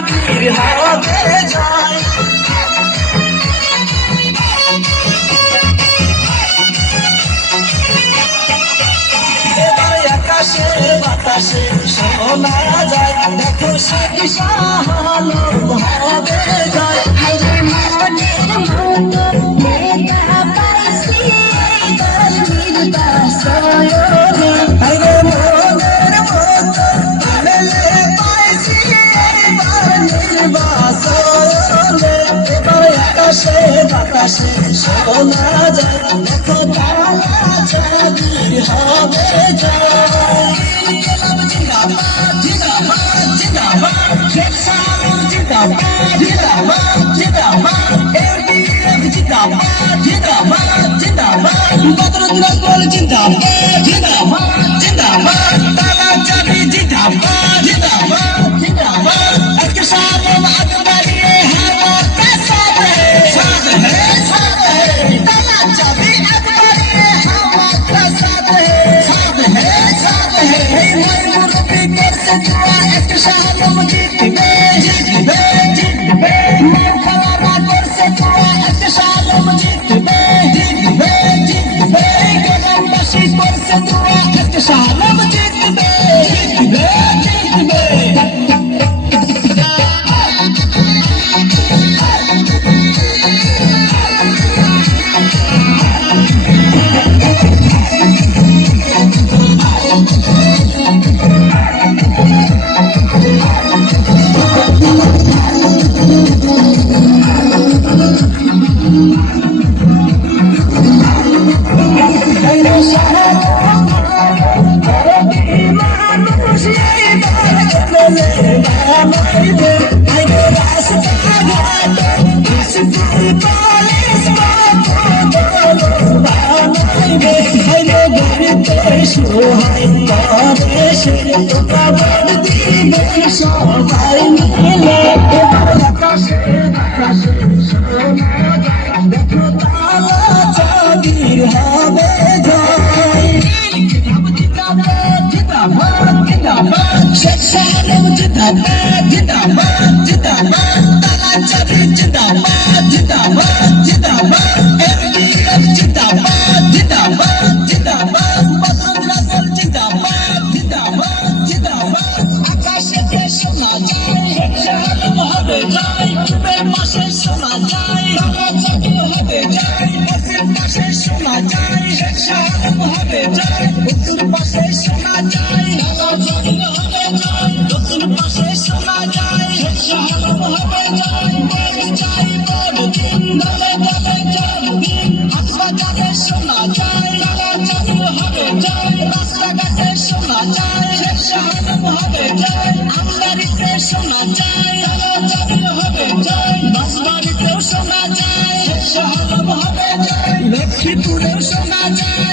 জাগির হবে যায় আকাশে বাতাসে শোনা যায় দেখো সে শাহালো হবে যায় হায়রে মনের মতো দেখা পাইছি তোর নির্বাসনে হায়রে মনের মতো মেলে পাইছি এবার নির্বাসনে এবার আকাশে বাতাসে শোনা যায় দেখো তারা জাগির হবে যায় জিন্দাবাদ জিন্দাবাদ জিন্দাবাদ শেখ সালাম জিন্দাবাদ জিন্দাবাদ জিন্দাবাদ এলডিএফ জিন্দাবাদ জিন্দাবাদ জিন্দাবাদ বদরুদ্দিন আজমল জিন্দাবাদ জিন্দাবাদ জিন্দাবাদ তালা চাবি জিন্দাবাদ জিন্দাবাদ জিন্দাবাদ আজকে সালাম আকবরি হাওয়া কা সাথ है ताला चाबी আকবরি হাওয়া কা সাথ है भाई मुरब्बी कर से दुआ इसके शाहलम जीतबे जीतबे जीतबे मौलाना कर से दुआ इसके शाहलम जीतबे जीतबे जीतबे गगन बशी कर से दुआ इसके शाहलम जीतबे जीतबे जीतबे সবাই মিলে আকাশে আকাশে দেখো তালা জাগির হবে যায় জিন্দাবাদ জিন্দাবাদ জিন্দাবাদ শেখ সালাম জিন্দাবাদ জিন্দাবাদ জিন্দাবাদ তালা চাবি জিন্দাবাদ জিন্দাবাদ জিন্দাবাদ এলডিএফ জিন্দাবাদ জিন্দাবাদ জিন্দাবাদ বদরুদ্দিন আজমল জিন্দাবাদ জিন্দাবাদ জিন্দাবাদ আকাশে শোনা যায় শেখ সালাম হবে যায় পূবের পাশে শোনা যায় তালা চাবি হবে যায় পশ্চিম পাশে শোনা যায় শেখ সালাম হবে যায় উত্তর পাশে শোনা যায় তালা চাবি হবে যায় দক্ষিণ পাশে শোনা যায় শেখ সালাম হবে যায় বড় চাই বড় দিন দলে দলে জন্মদিন হাসপাতালে শোনা যায় তালা চাবি হবে যায় রাস্তাঘাটে শোনা যায় শেখ সালাম হবে যায় আমদারিতে শোনা যায় তালা চাবি হবে যায় বাসবাড়িতেও শোনা যায় শেখ সালাম হবে যায় লক্ষ্মীপুরেও শোনা যায়